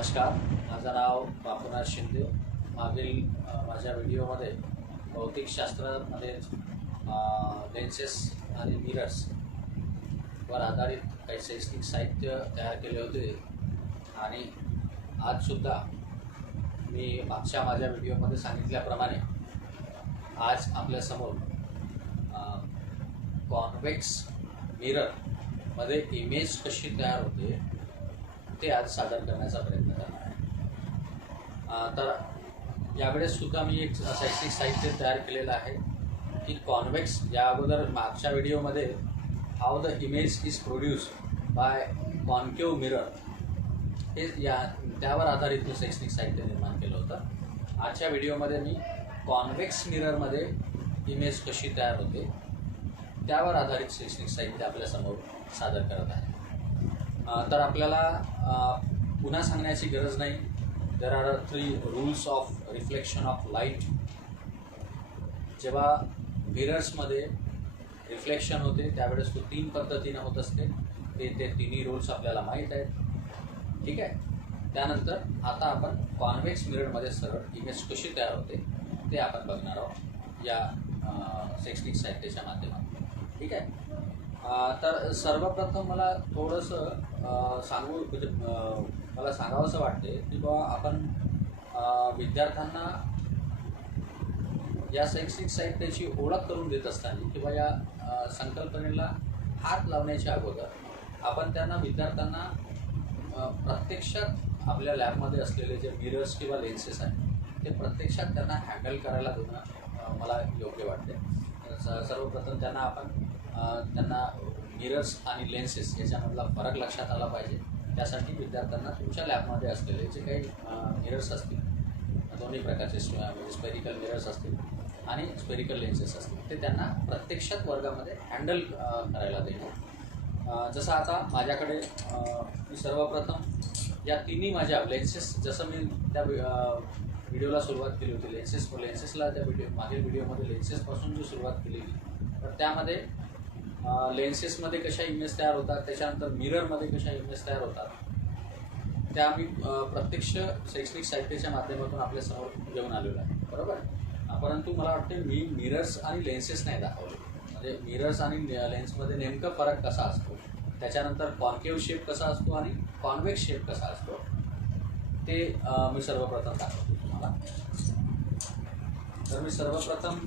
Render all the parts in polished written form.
नमस्कार, माझं नाव बापूनाथ शिंदे. मागील माझ्या व्हिडिओमध्ये भौतिकशास्त्रामध्ये लेन्सेस आणि मिरर्स वर आधारित काही शैक्षणिक साहित्य तयार केले होते आणि आजसुद्धा मी मागच्या माझ्या व्हिडिओमध्ये सांगितल्याप्रमाणे आज आपल्यासमोर कॉन्व्हेक्स मिररमध्ये इमेज कशी तयार होते ते आज सादर करण्याचा प्रयत्न करणार आहे. तर यावेळेस सुद्धा मी एक शैक्षणिक साहित्य तयार केलेलं आहे की कॉन्व्हेक्स, या अगोदर मागच्या व्हिडिओमध्ये how the image is produce by concave mirror हे त्यावर आधारित मी शैक्षणिक साहित्य निर्माण केलं होतं. आजच्या व्हिडिओमध्ये मी कॉन्व्हेक्स मिररमध्ये इमेज कशी तयार होते त्यावर आधारित शैक्षणिक साहित्य आपल्यासमोर सादर करत आहे. तर आपल्याला पुन्हा सांगण्याची गरज नाही. There are 3 rules of reflection of light. जेव्हा मिरर्समध्ये रिफ्लेक्शन होते त्यावेळेस तो 3 पद्धतीनं होत असते. ते तिन्ही रूल्स आपल्याला माहीत आहेत. ठीक आहे. त्यानंतर आता आपण कॉन्व्हेक्स मिररमध्ये सरळ इमेज कशी तयार होते ते आपण बघणार आहोत या शैक्षणिक साहित्याच्या माध्यमातून. ठीक आहे. तर सर्वप्रथम मला थोडंसं मला सांगावंसं वाटते की बाबा आपण विद्यार्थ्यांना या शैक्षणिक साहित्याची ओळख करून देत असताना किंवा या संकल्पनेला हात लावण्याच्या अगोदर आपण विद्यार्थ्यांना प्रत्यक्षात आपल्या लॅबमध्ये असलेले जे मिरर्स किंवा लेन्सेस आहेत ते प्रत्यक्षात त्यांना हँडल करायला देणं मला योग्य वाटते. सर्वप्रथम त्यांना मिरर्स आणि लेन्सेस याच्यामधला फरक लक्षात आला पाहिजे. त्यासाठी विद्यार्थ्यांना तुमच्या लॅबमध्ये असलेले जे काही मिरर्स असतील, दोन्ही प्रकारचे स्पेरिकल मिरर्स असतील आणि स्पेरिकल लेन्सेस असतील, ते त्यांना प्रत्यक्षात वर्गामध्ये हँडल करायला देणं. जसं आता माझ्याकडे मी सर्वप्रथम या तिन्ही माझ्या लेन्सेस, जसं मी त्या व्हिडिओला सुरुवात केली होती लेन्सेसला त्या मागील व्हिडिओमध्ये लेन्सेसपासून जी सुरुवात केलेली, तर त्यामध्ये लेन्सेसमध्ये कशा इमेज तयार होतात, त्याच्यानंतर मिररमध्ये कशा इमेज तयार होतात, त्या आम्ही प्रत्यक्ष शैक्षणिक साहित्याच्या माध्यमातून आपल्यासमोर घेऊन आलेलो आहे. बरोबर. परंतु मला वाटते मी मिरर्स आणि लेन्सेस नाही दाखवले. म्हणजे मिरर्स आणि लेन्समध्ये नेमकं फरक कसा असतो, त्याच्यानंतर कॉन्केव्ह शेप कसा असतो आणि कॉन्व्हेक्स शेप कसा असतो ते मी सर्वप्रथम दाखवतो तुम्हाला. तर मी सर्वप्रथम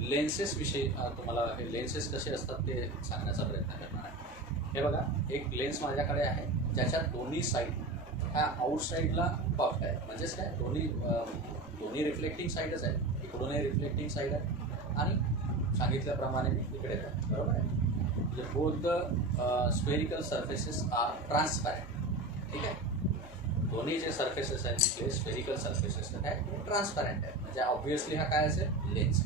लेन्सेसविषयी तुम्हाला हे लेन्सेस कसे असतात ते सांगण्याचा प्रयत्न करणार आहे. हे बघा, एक लेन्स माझ्याकडे आहे ज्याच्या दोन्ही साईड ह्या आउटसाईडला पफ्ड आहे. म्हणजेच काय, दोन्ही रिफ्लेक्टिंग साईडच आहेत. इकडूनही रिफ्लेक्टिंग साईड आहे आणि सांगितल्याप्रमाणे मी इकडे आहे. बरोबर आहे. म्हणजे both the spherical surfaces are transparent. ठीक आहे. दोन्ही जे सर्फेसेस आहेत ते स्पेरिकल सर्फेसेस आहेत, ट्रान्सपॅरंट आहेत. म्हणजे ऑब्व्हियसली हा काय असेल, लेन्स.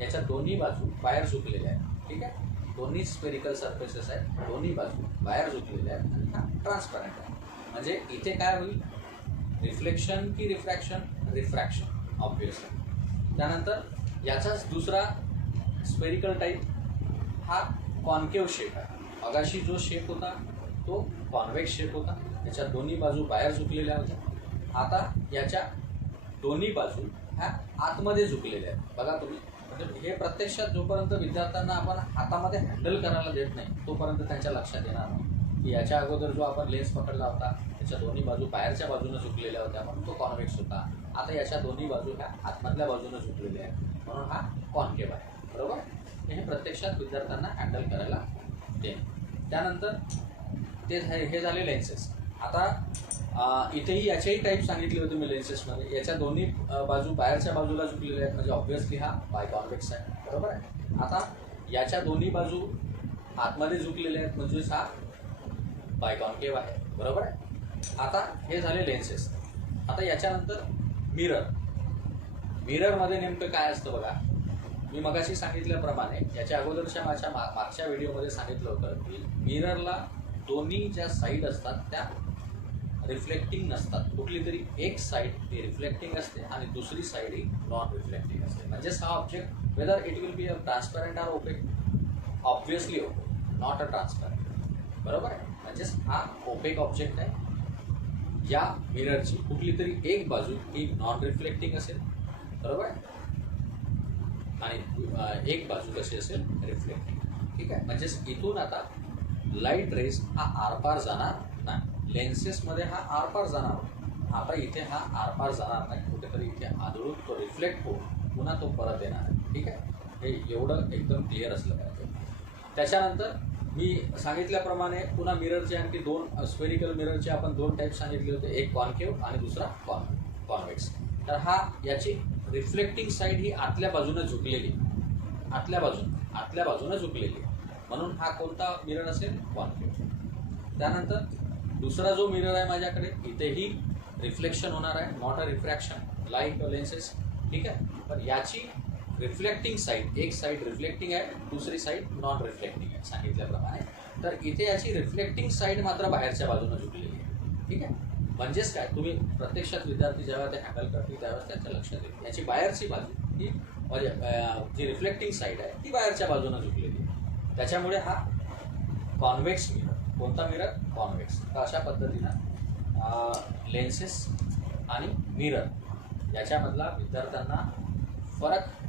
याच्या दोन्ही बाजू बाहेर झुकलेल्या आहेत. ठीक आहे. दोन्ही स्पेरिकल सर्फेसेस आहेत, दोन्ही बाजू बाहेर झुकलेल्या आहेत आणि हा ट्रान्सपॅरंट आहे. म्हणजे इथे काय होईल, रिफ्लेक्शन की रिफ्रॅक्शन, रिफ्रॅक्शन ऑब्व्हियसली. त्यानंतर याचाच दुसरा स्पेरिकल टाईप हा कॉन्केव्ह शेप आहे. मगाशी जो शेप होता तो कॉन्व्हेक्स शेप होता, याच्या दोन्ही बाजू बाहेर झुकलेल्या होत्या. आता याच्या दोन्ही बाजू ह्या आतमध्ये झुकलेल्या आहेत. बघा तुम्ही, म्हणजे हे प्रत्यक्षात जोपर्यंत विद्यार्थ्यांना आपण हातामध्ये हँडल करायला देत नाही तोपर्यंत त्यांच्या लक्षात येणार नाही की याच्या अगोदर जो आपण लेन्स पकडला होता त्याच्या दोन्ही बाजू बाहेरच्या बाजूने झुकलेल्या होत्या म्हणून तो कॉन्व्हेक्स होता. आता याच्या दोन्ही बाजू ह्या आतमधल्या बाजूने झुकलेल्या आहेत म्हणून हा कॉन्केव्ह आहे. बरोबर. हे प्रत्यक्षात विद्यार्थ्यांना हँडल करायला दे. त्यानंतर हे झाले लेन्सेस. आता इथेही याच्याही टाईप सांगितले होते मी लेन्सेसमध्ये. याच्या दोन्ही बाजू बाहेरच्या बाजूला झुकलेल्या आहेत म्हणजे ऑब्व्हियसली हा बाय कॉन्व्हेक्स आहे. बरोबर आहे. आता याच्या दोन्ही बाजू आतमध्ये झुकलेल्या आहेत म्हणजे हा बाय कॉन्केव्ह आहे. बरोबर आहे. आता हे झाले लेन्सेस. आता याच्यानंतर मिररमध्ये नेमकं काय असतं बघा. मी मगाशी सांगितल्याप्रमाणे याच्या अगोदरच्या माझ्या मागच्या व्हिडिओमध्ये सांगितलं होतं की मिररला दोन्ही ज्या साईड असतात त्या रिफ्लेक्टिंग नसतात. कुठली तरी एक साईड ही रिफ्लेक्टिंग असते आणि दुसरी साईड ही नॉन रिफ्लेक्टिंग असते. म्हणजेच हा object whether it will be a transparent or opaque, obviously opaque, not a transparent. बरोबर आहे. म्हणजेच हा ओपेक ऑब्जेक्ट आहे या मिररची कुठली तरी एक बाजू ही नॉन रिफ्लेक्टिंग असेल, बरोबर आहे, आणि एक बाजू कशी असेल, रिफ्लेक्टिंग. ठीक आहे, म्हणजेच इथून आता लाईट रेस हा आरपार जाणार नाही, लेन्सेसमध्ये हा आरपार जाणार, आता इथे हा आरपार जाणार नाही, कुठेतरी इथे आदळून तो रिफ्लेक्ट होऊन पुन्हा तो परत येणार आहे. ठीक आहे, हे एवढं एकदम क्लिअर असलं पाहिजे. त्याच्यानंतर मी सांगितल्याप्रमाणे पुन्हा मिररचे आणखी दोन स्फेरिकल मिररचे आपण दोन टाईप सांगितले होते, एक कॉन्केव्ह आणि दुसरा कॉन्व्हेक्स. तर हा याची रिफ्लेक्टिंग साईड ही आतल्या बाजूने झुकलेली, आतल्या बाजूने झुकलेली, म्हणून हा कोणता मिरर असेल, कॉन्केव्ह. त्यानंतर दुसरा जो मिरर आहे माझ्याकडे, इथेही रिफ्लेक्शन होणार आहे, not a refraction like lenses. ठीक आहे, पण याची रिफ्लेक्टिंग साईड, एक साईड रिफ्लेक्टिंग आहे, दुसरी साईड नॉन रिफ्लेक्टिंग आहे सांगितल्याप्रमाणे. तर इथे याची रिफ्लेक्टिंग साईड मात्र बाहेरच्या बाजूने झुकलेली आहे. ठीक आहे, म्हणजेच काय, तुम्ही प्रत्यक्षात विद्यार्थी जेव्हा ते हँडल करतील त्यावेळेस त्यांच्या लक्षात येईल याची बाहेरची बाजू ही म्हणजे जी रिफ्लेक्टिंग साईड आहे ती बाहेरच्या बाजूने झुकलेली आहे. त्याच्यामुळे हा कॉन्व्हेक्स मिरर. कोणता मिरर, कॉन्व्हेक्स. तर अशा पद्धतीनं लेन्सेस आणि मिरर याच्यामधला विद्यार्थ्यांना फरक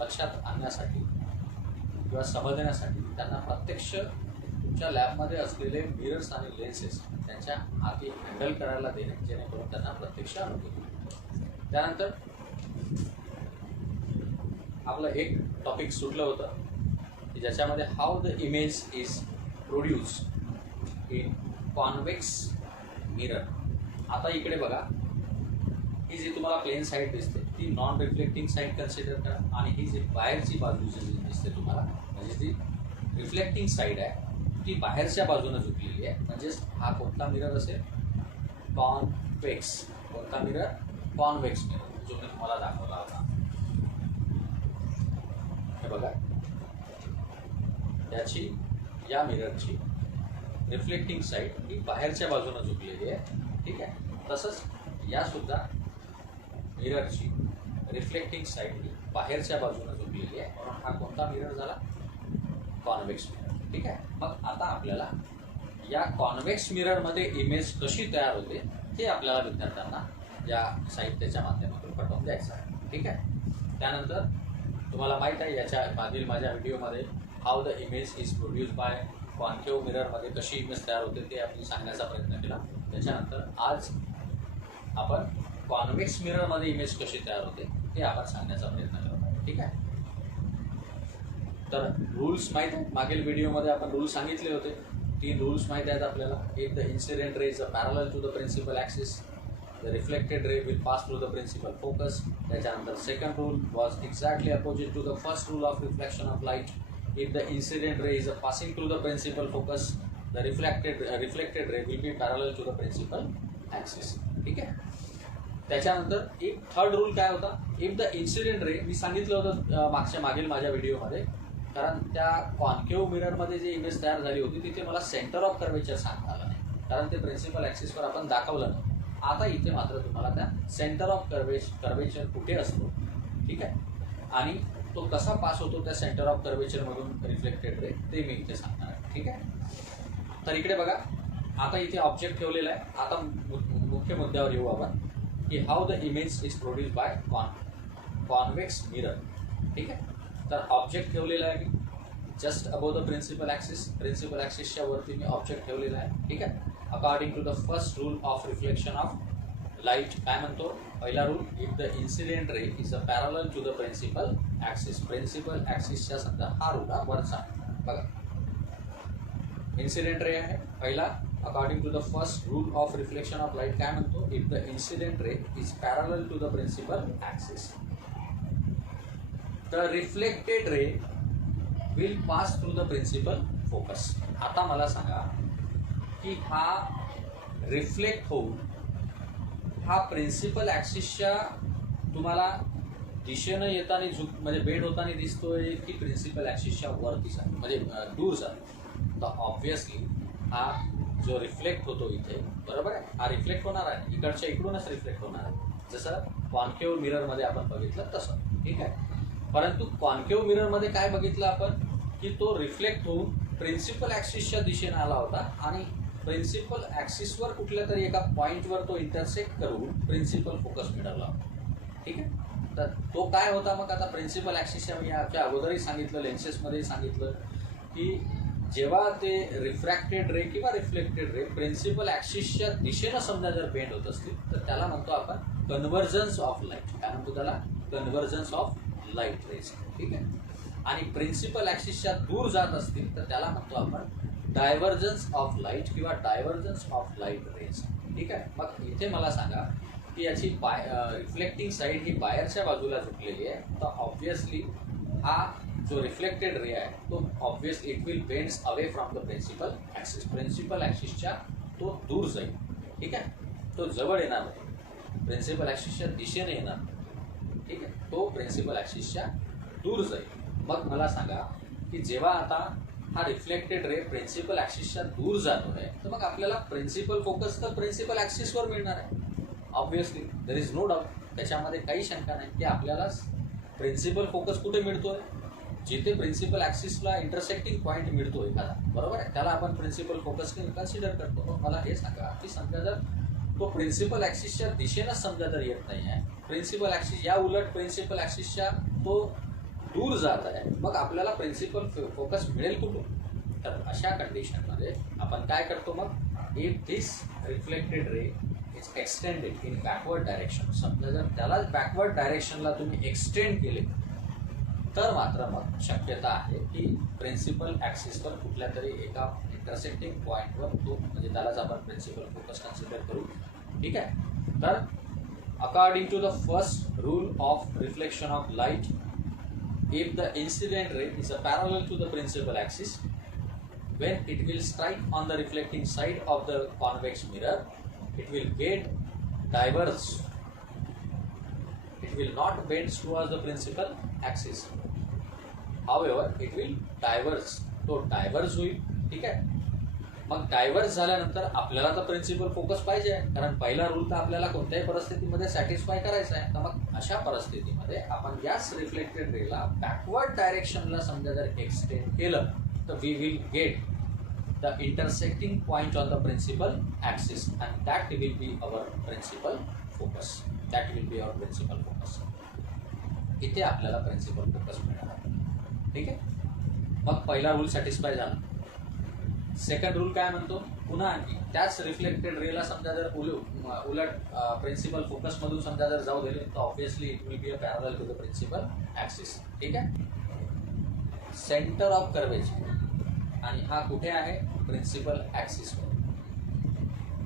लक्षात आणण्यासाठी किंवा समजण्यासाठी त्यांना प्रत्यक्ष तुमच्या लॅबमध्ये असलेले मिरर्स आणि लेन्सेस त्यांच्या हाती हँडल करायला देणे, जेणेकरून त्यांना प्रत्यक्ष अनुभव येईल. त्यानंतर आपलं एक टॉपिक सुटलं होतं की ज्याच्यामध्ये how the image is produce in convex mirror. आता इकडे बघा, ही जी तुम्हाला प्लेन साईड दिसते ती नॉन रिफ्लेक्टिंग साईड कन्सिडर करा, आणि ही जी बाहेरची बाजू जी दिसते तुम्हाला म्हणजे जी रिफ्लेक्टिंग साईड आहे ती बाहेरच्या बाजूने झुकलेली आहे. म्हणजेच हा कोणता मिरर असेल, कॉन्व्हेक्स. कोणता मिरर, कॉन्व्हेक्स मिरर, जो मी तुम्हाला दाखवला होता. हे बघा, याची या मिररची रिफ्लेक्टिंग साईड ही बाहेरच्या बाजूने झुकलेली आहे. ठीक आहे, तसंच या सुद्धा मिररची रिफ्लेक्टिंग साईड ही बाहेरच्या बाजूने झुकलेली आहे, म्हणून हा कोणता मिरर झाला, कॉन्व्हेक्स मिरर. ठीक आहे, मग आता आपल्याला या कॉन्व्हेक्स मिररमध्ये इमेज कशी तयार होते हे आपल्याला विद्यार्थ्यांना या साहित्याच्या माध्यमातून पटवून द्यायचं आहे. ठीक आहे, त्यानंतर तुम्हाला माहीत आहे याच्या मागील माझ्या व्हिडिओमध्ये how the image is produce by concave मिररमध्ये कशी इमेज तयार होते ते आपण सांगण्याचा प्रयत्न केला. त्याच्यानंतर आज आपण कॉन्व्हेक्स मिररमध्ये इमेज कशी तयार होते ते आपण सांगण्याचा प्रयत्न करत आहोत. ठीक आहे, तर रूल्स माहीत आहेत, मागील व्हिडिओमध्ये आपण रूल्स सांगितले होते. 3 रूल्स माहीत आहेत आपल्याला. एक, the incident ray is parallel to the principal axis, the reflected ray will pass through the principal focus. त्याच्यानंतर second rule was exactly opposite to the first rule of reflection of light. If the incident ray is passing through the principal focus, the reflected ray will be parallel to the principal axis. ठीक आहे, त्याच्यानंतर एक third rule काय होता, if the incident ray, मी सांगितलं होतं मागील माझ्या व्हिडिओमध्ये, कारण त्या कॉन्केव्ह मिररमध्ये जी इमेज तयार झाली होती तिथे मला सेंटर ऑफ कर्वेचर सांगता आलं नाही, कारण ते प्रिन्सिपल ॲक्सिसवर आपण दाखवलं नाही. आता इथे मात्र तुम्हाला त्या सेंटर ऑफ कर्वेचर कुठे असतो, ठीक आहे, आणि तो कसा पास होतो त्या सेंटर ऑफ कर्वेचरमधून रिफ्लेक्टेड रे, ते मी इथे सांगणार आहे. ठीक आहे, तर इकडे बघा, आता इथे ऑब्जेक्ट ठेवलेला आहे. आता मुख्य मुद्द्यावर येऊ आपण की how the image is produce by convex mirror. ठीक आहे, तर ऑब्जेक्ट ठेवलेला आहे मी जस्ट अबोव द प्रिन्सिपल ॲक्सिसच्या वरती मी ऑब्जेक्ट ठेवलेला आहे. ठीक आहे, according to the first rule of reflection of light काय म्हणतो, पहिला rule, if the incident ray is a parallel to the principal axis. Principal ॲक्सिसच्या समजा हा रूल हा वरचा. बघा, इन्सिडेंट रे आहे पहिला, according to the first rule of reflection of light काय म्हणतो, if the incident ray is parallel to the principal axis, the reflected ray will pass through the principal focus. आता मला सांगा की हा रिफ्लेक्ट होऊन हा प्रिन्सिपल ॲक्सिसच्या तुम्हाला दिशेनं येताना म्हणजे बेंड होताना दिसतोय की प्रिन्सिपल ॲक्सिसच्या वर दिसत म्हणजे दूर जातो. तर ऑब्व्हियसली हा जो रिफ्लेक्ट होतो इथे, बरोबर आहे, हा रिफ्लेक्ट होणार आहे, इकडच्या इकडूनच रिफ्लेक्ट होणार आहे, जसं कॉन्केव्ह मिररमध्ये आपण बघितलं तसं. ठीक आहे, परंतु कॉन्केव्ह मिररमध्ये काय बघितलं आपण की तो रिफ्लेक्ट होऊन प्रिन्सिपल ॲक्सिसच्या दिशेने आला होता आणि प्रिन्सिपल ॲक्सिसवर कुठल्या तरी एका पॉईंटवर तो इंटरसेक्ट करून प्रिन्सिपल फोकस मिळवला. ठीक आहे, तर तो काय होता मग आता प्रिन्सिपल ॲक्सिसच्या मी याच्या अगोदरही सांगितलं, लेन्सेसमध्येही सांगितलं की जेव्हा ते रिफ्रॅक्टेड रे किंवा रिफ्लेक्टेड रे प्रिन्सिपल ॲक्सिसच्या दिशेनं समजा जर बेंड होत असतील तर त्याला म्हणतो आपण कन्व्हर्जन्स ऑफ लाईट. काय म्हणतो त्याला? Convergence of light rays. ठीक आहे, आणि प्रिन्सिपल ॲक्सिसच्या दूर जात असतील तर त्याला म्हणतो आपण डायव्हर्जन्स ऑफ लाईट किंवा डायव्हर्जन्स ऑफ लाईट रेज. ठीक आहे, मग इथे मला सांगा की याची रिफ्लेक्टिंग साईड ही बाहेरच्या बाजूला झुकलेली आहे, तर ऑब्व्हियसली हा जो रिफ्लेक्टेड रे आहे तो obviously it will bends away from the principal axis. Principal ॲक्सिसच्या तो दूर जाईल. ठीक आहे, तो जवळ येणार नाही, प्रिन्सिपल ॲक्सिसच्या दिशेने येणार. ठीक आहे, तो प्रिन्सिपल ॲक्सिसच्या दूर जाईल. मग मला सांगा की जेव्हा आता हा रिफ्लेक्टेड रे प्रिन्सिपल ॲक्सिसच्या दूर जातो आहे तर मग आपल्याला प्रिन्सिपल फोकस तर प्रिन्सिपल ॲक्सिसवर मिळणार आहे. Obviously there is no doubt, त्याच्यामध्ये काही शंका नाही की आपल्याला प्रिन्सिपल फोकस कुठे मिळतोय? जिथे प्रिन्सिपल ॲक्सिसला इंटरसेक्टिंग पॉईंट मिळतो एखादा, बरोबर आहे, त्याला आपण प्रिन्सिपल फोकस कन्सिडर करतो. मला हे सांगा की समजा जर तो प्रिन्सिपल ॲक्सिसच्या दिशेनंच समजा जर येत नाही आहे, प्रिन्सिपल ॲक्सिस या उलट प्रिन्सिपल ॲक्सिसच्या तो दूर जात आहे, मग आपल्याला प्रिन्सिपल फोकस मिळेल कुठून? तर अशा कंडिशनमध्ये आपण काय करतो मग, if this reflected ray is extended in backward direction, समजा जर त्यालाच बॅकवर्ड डायरेक्शनला तुम्ही एक्सटेंड केले तर मात्र मग शक्यता आहे की प्रिन्सिपल ॲक्सिसवर कुठल्या तरी एका इंटरसेक्टिंग पॉईंटवर तो म्हणजे त्यालाच आपण प्रिन्सिपल फोकस कन्सिडर करू. ठीक आहे, तर according to the first rule of reflection of light, if the incident ray is parallel to the principal axis, when it will strike on the reflecting side of the convex mirror, it will get diverged. It will not bend towards the principal axis. However, it will diverge. तो diverge होईल. ठीक आहे, मग diverge झाल्यानंतर आपल्याला तर principal focus पाहिजे आहे, कारण पहिला रूल तर आपल्याला कोणत्याही परिस्थितीमध्ये सॅटिस्फाय करायचा आहे. तर मग अशा परिस्थितीमध्ये आपण याच रिफ्लेक्टेड रेला बॅकवर्ड डायरेक्शनला समजा जर एक्सटेंड केलं तर we will get the intersecting point on the principal axis and that will be our principal focus. That will be our principal focus. इथे आपल्याला प्रिन्सिपल फोकस मिळणार आहे. ठीक आहे, मग पहिला रूल सॅटिस्फाय झाला. सेकंड रूल काय म्हणतो, पुन्हा आणखी त्याच रिफ्लेक्टेड रेला समजा जर उलट प्रिन्सिपल फोकसमधून समजा जर जाऊ दिले तर obviously it will be a parallel to the principal axis. ठीक आहे, सेंटर ऑफ कर्वेचर आणि हा कुठे आहे? प्रिन्सिपल ॲक्सिसवर.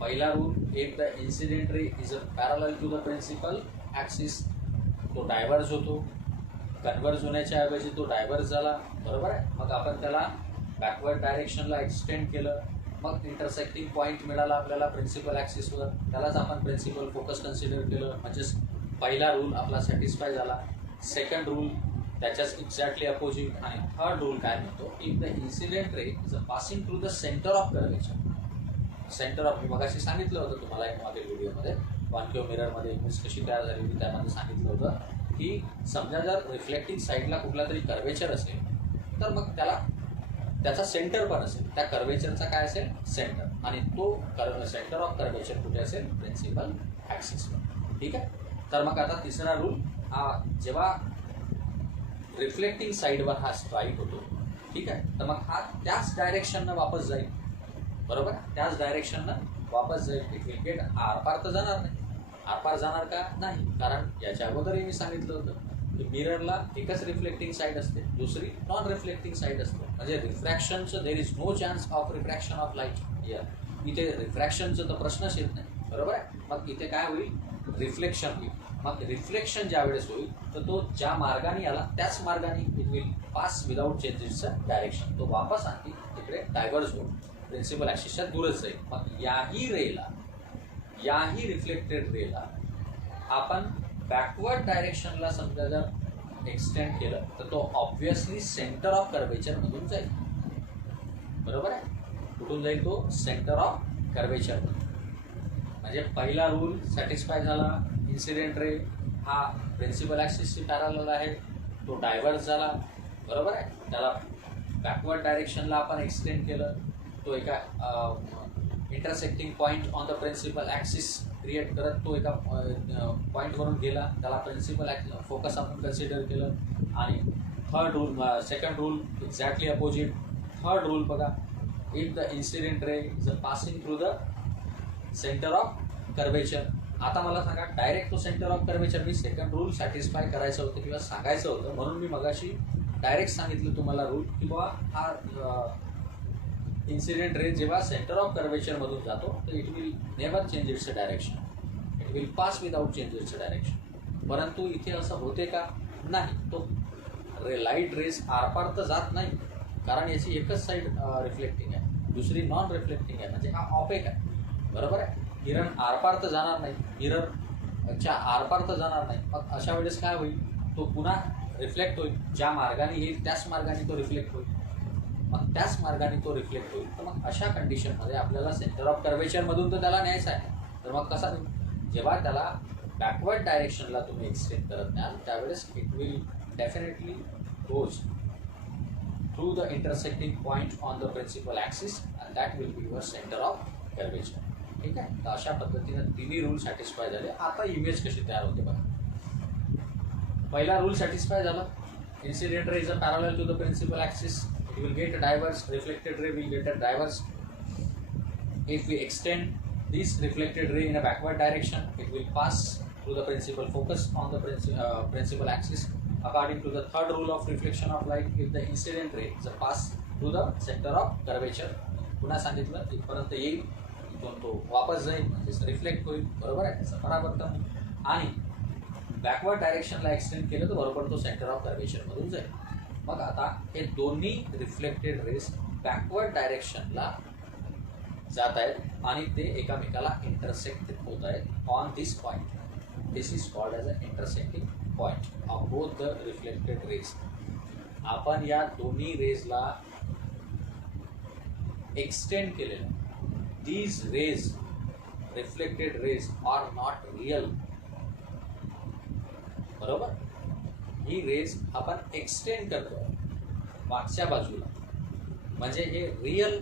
पहिला rule, if the incident ray is a parallel to the principal axis, तो डायव्हर्ज होतो. कन्व्हर्ज होण्याच्या ऐवजी तो डायव्हर्ज झाला, बरोबर आहे. मग आपण त्याला बॅकवर्ड डायरेक्शनला एक्सटेंड केलं, मग इंटरसेक्टिंग पॉईंट मिळाला आपल्याला प्रिन्सिपल ॲक्सिसवर, त्यालाच आपण प्रिन्सिपल फोकस कन्सिडर केलं. म्हणजेच पहिला रूल आपला सॅटिस्फाय झाला. सेकंड रूल त्याच्याच एक्झॅक्टली अपोजिट. आणि थर्ड रूल काय म्हणतो, if the incident ray is a passing through the centre of curvature. Centre of, मी मगाशी सांगितलं होतं तुम्हाला एक मागील व्हिडिओमध्ये, कॉन्केव्ह मिररमध्ये इमेज कशी तयार झाली होती त्यामध्ये सांगितलं होतं की समजा जर रिफ्लेक्टिंग साईडला कुठला तरी कर्वेचर असेल तर मग त्याचा सेंटर पण असेल, त्या कर्वेचरचा काय असेल? सेंटर. आणि तो सेंटर ऑफ कर्वेचर कुठे असेल? प्रिन्सिपल ॲक्सिसवर. ठीक आहे, तर मग आता तिसरा रूल, हा जेव्हा रिफ्लेक्टिंग साईडवर हा स्ट्राईक होतो, ठीक आहे, तर मग हा त्याच डायरेक्शननं वापस जाईल, बरोबर, त्याच डायरेक्शननं वापस जाईल. इट विल गेट, आरपार तर जाणार नाही. आरपार जाणार का? नाही, कारण याच्या अगोदरही मी सांगितलं होतं की मिररला एकच रिफ्लेक्टिंग साईड असते, दुसरी नॉन रिफ्लेक्टिंग साईड असते. म्हणजे रिफ्रॅक्शनचं there is no chance of refraction of light. इथे रिफ्रॅक्शनचं तर प्रश्नच येत नाही, बरोबर आहे. मग इथे काय होईल? रिफ्लेक्शन होईल. मग रिफ्लेक्शन ज्या वेळेस होईल तर तो ज्या मार्गाने आला त्याच मार्गाने इट विल पास विदाउट चेंजेसचं डायरेक्शन. तो वापस आणखी तिकडे डायव्हर्ज होऊन प्रिन्सिपल ॲक्सिसच्या दूरच जाईल. मग याही रिफ्लेक्टेड रेला आपण बॅकवर्ड डायरेक्शनला समजा जर एक्सटेंड केलं तर तो ऑब्व्हियसली सेंटर ऑफ कर्वेचरमधून जाईल, बरोबर आहे. कुठून जाईल तो? सेंटर ऑफ कर्वेचरमधून. म्हणजे पहिला रूल सॅटिस्फाय झाला. इन्सिडेंट रे हा प्रिन्सिपल ॲक्सिसशी पॅरलल आहे, तो डायव्हर्ज झाला, बरोबर आहे. त्याला बॅकवर्ड डायरेक्शनला आपण एक्सटेंड केलं, तो एका intersecting point on the principal axis create करत तो एका पॉईंटवरून गेला, त्याला प्रिन्सिपल फोकस आपण कन्सिडर केलं. आणि third rule, second rule exactly opposite. Third rule बघा, if the incident ray is passing through the centre of curvature. आता मला सांगा, डायरेक्ट तो सेंटर ऑफ कर्वेचर मी सेकंड रूल सॅटिस्फाय करायचं होतं किंवा सांगायचं होतं, म्हणून मी मगाशी डायरेक्ट सांगितलं तुम्हाला रूल की बाबा हा इन्सिडेंट रे जेव्हा सेंटर ऑफ कर्वेचरमधून जातो तर it will never change its direction, it will pass without change its direction. परंतु इथे असं होते का? नाही. तो लाईट रेस आरपार तर जात नाही, कारण याची एकच साईड रिफ्लेक्टिंग आहे, दुसरी नॉन रिफ्लेक्टिंग आहे, म्हणजे हा ऑपेक आहे. बरोबर आहे. किरण आरपार तर जाणार नाही, मिररच्या आरपार तर जाणार नाही. मग अशा वेळेस काय होईल? तो पुन्हा रिफ्लेक्ट होईल. ज्या मार्गाने येईल त्याच मार्गाने तो रिफ्लेक्ट होईल, मग त्याच मार्गाने तो रिफ्लेक्ट होईल. तर मग अशा कंडिशनमध्ये आपल्याला सेंटर ऑफ कर्वेचरमधून तर त्याला न्यायचं आहे. तर मग कसा नाही? जेव्हा त्याला बॅकवर्ड डायरेक्शनला तुम्ही एक्सटेंड करत न्याल त्यावेळेस it will definitely goes through the intersecting point on the principal axis and that will be your centre of curvature. ठीक आहे. तर अशा पद्धतीनं तिन्ही रूल सॅटिस्फाय झाले. आता इमेज कशी तयार होते बघा. पहिला रूल सॅटिस्फाय झाला, incident ray is a parallel to the principal axis, it will get a diverse, reflected ray will get a diverse. If we extend this reflected ray in a backward direction, it will pass through the principal focus on the principal axis. According to the third rule of reflection of light, if the incident ray is a pass through the center of curvature, पुन्हा सांगितलं इथपर्यंत येईल, इथून तो वापस जाईल, म्हणजे reflect होईल. बरोबर आहे. त्याचं परावर्तन. आणि बॅकवर्ड डायरेक्शनला एक्सटेंड केलं तर बरोबर तो सेंटर ऑफ कर्वेचरमधून जाईल. मग आता हे दोन्ही रिफ्लेक्टेड रेस बॅकवर्ड डायरेक्शनला जात आहेत आणि ते एकामेकाला इंटरसेक्ट होत आहेत on this point. This is called as a intersecting point of both the reflected rays. आपण या दोन्ही रेजला एक्सटेंड केलेलं. These rays, reflected rays are not real. बरोबर. ही रेज आपण एक्सटेंड करतो मागच्या बाजूला, म्हणजे हे रियल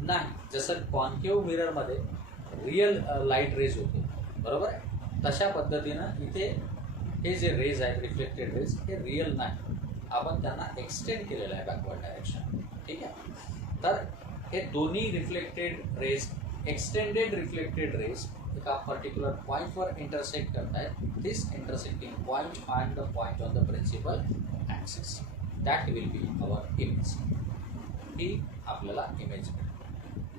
नाही. जसं कॉन्केव्ह मिररमध्ये रियल लाईट रेज होते, बरोबर आहे, तशा पद्धतीनं इथे हे जे रेज आहेत रिफ्लेक्टेड रेज हे रियल नाही, आपण त्यांना एक्सटेंड केलेलं आहे बॅकवर्ड डायरेक्शन. ठीक आहे. तर हे दोन्ही reflected rays, extended reflected rays एका पर्टिक्युलर पॉईंटवर इंटरसेक्ट करतायत. This intersecting point and the point on the principal axis, that will be our image. ही आपल्याला इमेज.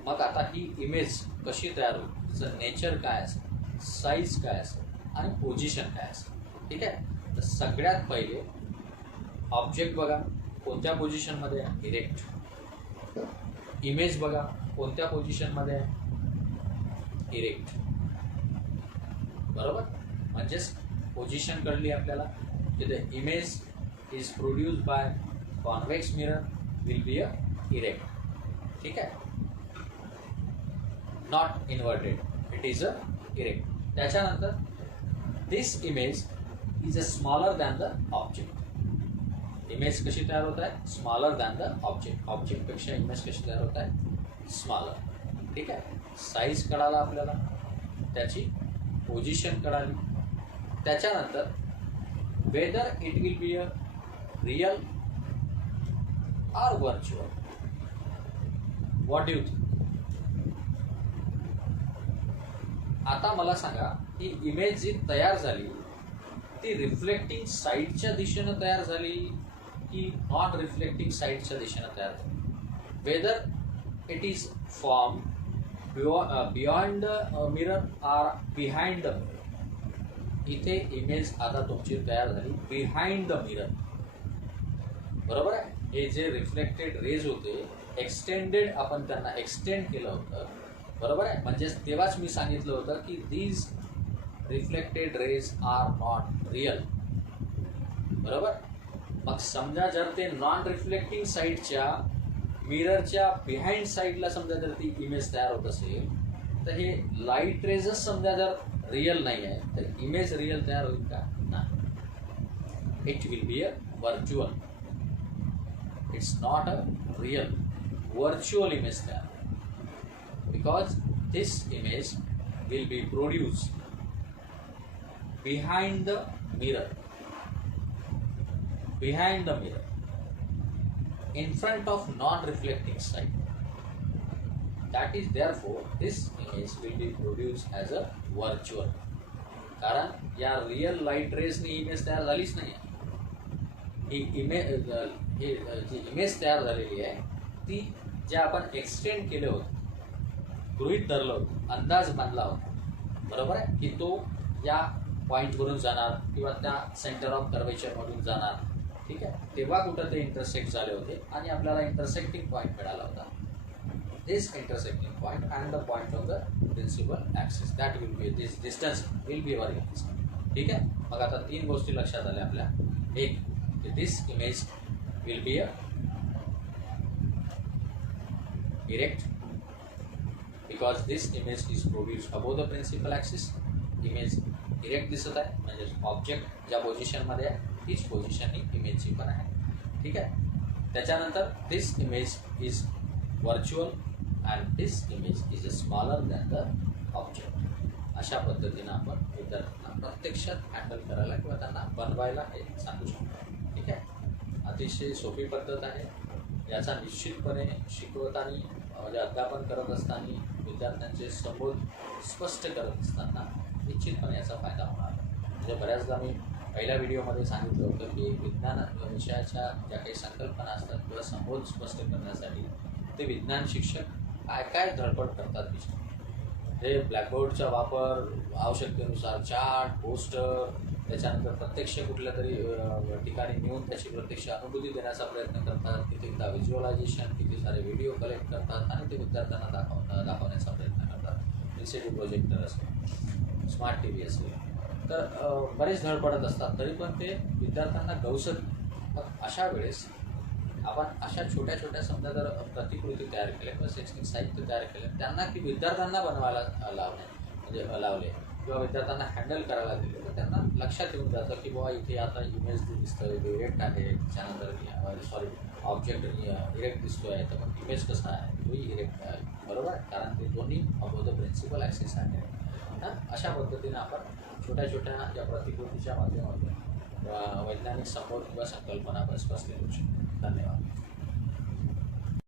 मग आता ही इमेज कशी तयार होईल, तिचं नेचर काय असेल, साईज काय असेल आणि पोझिशन काय असेल. ठीक आहे. तर सगळ्यात पहिले ऑब्जेक्ट बघा कोणत्या पोझिशनमध्ये आहे, इरेक्ट. इमेज बघा कोणत्या पोझिशनमध्ये आहे, इरेक्ट. बरोबर. म्हणजेच पोझिशन कळली आपल्याला की the image is produced by convex mirror will be a erect. ठीक आहे. Not inverted, it is a erect. त्याच्यानंतर this image is a smaller than the object. Image कशी तयार होत आहे, स्मॉलर दॅन द ऑब्जेक्ट. ऑब्जेक्टपेक्षा इमेज कशी तयार होत आहे, स्मॉलर. ठीक आहे. साईज कळाला आपल्याला, त्याची पोझिशन कळाली. त्याच्यानंतर whether it will be a real or virtual. What do you think? आता मला सांगा, ही इमेज जी तयार झाली ती रिफ्लेक्टिंग साईडच्या दिशेनं तयार झाली की नॉट रिफ्लेक्टिंग साईडच्या दिशेनं तयार झाली. Whether it is form beyond the mirror or behind the mirror. इथे इमेज आता तुमची तयार झाली बिहाइंड द मिरर. बरोबर आहे. हे जे रिफ्लेक्टेड रेज होते एक्सटेंडेड, आपण त्यांना एक्सटेंड केलं होतं. बरोबर आहे. म्हणजेच तेव्हाच मी सांगितलं होतं की these reflected rays are not real. बरोबर. मग समजा जर ते नॉन रिफ्लेक्टिंग साईडच्या मिररच्या बिहाइंड साईडला समजा जर ती इमेज तयार होत असेल तर हे लाईट रेजच समजा जर रियल नाही आहे तर इमेज रियल तयार होईल का? नाही. It will be a virtual. It's not a real. Virtual image तयार. because this image will be produced behind the mirror, in front of non-reflecting side. That is, therefore this image will be produced as a virtual. कारण या real light रेसनी image तयार झालीच नाही. ही image जी image तयार झालेली आहे ती जे आपण एक्सटेंड केले होते, गृहीत धरलं होतं, अंदाज बांधला होता, बरोबर आहे की तो या पॉईंटवरून जाणार किंवा त्या सेंटर ऑफ कर्वेचरमधून जाणार. ठीक आहे, तेव्हा कुठं ते इंटरसेक्ट झाले होते आणि आपल्याला इंटरसेक्टिंग पॉईंट मिळाला होता. This intersecting point and the point of the principal axis, that will be, this distance will be our image. ठीक आहे, मग आता तीन गोष्टी लक्षात आल्या आपल्या. एक, this image will be a erect because this image is produced above the principal axis. Image erect दिसत आहे म्हणजे ऑब्जेक्ट ज्या पोझिशनमध्ये आहे तीच पोझिशन ही इमेजची पण आहे. ठीक आहे, त्याच्यानंतर this image is virtual and this image is smaller than the object. अशा पद्धतीनं आपण विद्यार्थ्यांना प्रत्यक्षात हँडल करायला किंवा त्यांना बनवायला हे सांगू शकतो. ठीक आहे, अतिशय सोपी पद्धत आहे. याचा निश्चितपणे शिकवताना म्हणजे अध्यापन करत असताना विद्यार्थ्यांचे संबोध स्पष्ट करत असताना निश्चितपणे याचा फायदा होणार. म्हणजे बऱ्याचदा मी पहिल्या व्हिडिओमध्ये सांगितलं होतं की विज्ञान विषयाच्या ज्या काही संकल्पना असतात किंवा संबोध स्पष्ट करण्यासाठी ते विज्ञान शिक्षक काय काय धडपड करतात विषय. हे ब्लॅकबोर्डचा वापर, आवश्यकतेनुसार चार्ट, पोस्टर, त्याच्यानंतर प्रत्यक्ष कुठल्या तरी ठिकाणी नेऊन त्याची प्रत्यक्ष अनुभूती देण्याचा प्रयत्न करतात. कितीकदा व्हिज्युअलायझेशन, किती सारे व्हिडिओ कलेक्ट करतात आणि ते विद्यार्थ्यांना दाखवण्याचा प्रयत्न करतात. LCD प्रोजेक्टर असेल, स्मार्ट TV असेल, तर बरेच धडपडत असतात, तरी पण ते विद्यार्थ्यांना गवसत. मग अशा वेळेस आपण अशा छोट्या छोट्या समजा जर प्रतिकृती तयार केल्या किंवा शैक्षणिक साहित्य तयार केलं, त्यांना की विद्यार्थ्यांना बनवायला लावले किंवा विद्यार्थ्यांना हँडल करायला दिले, तर त्यांना लक्षात येऊन जातं की बाबा इथे आता इमेज दिसतोय इरेक्ट आहे, त्याच्यानंतर ऑब्जेक्ट इरेक्ट दिसतोय, तर मग इमेज कसा आहे तोही इरेक्ट आहे, बरोबर आहे, कारण ते दोन्ही अबोव द प्रिन्सिपल ॲक्सिस आहे. अशा पद्धतीने आपण छोट्या छोट्या या प्रतिकृतीच्या माध्यमातून वैज्ञानिक संबोध किंवा संकल्पना आपण स्पष्ट करू शकतो. धन्यवाद.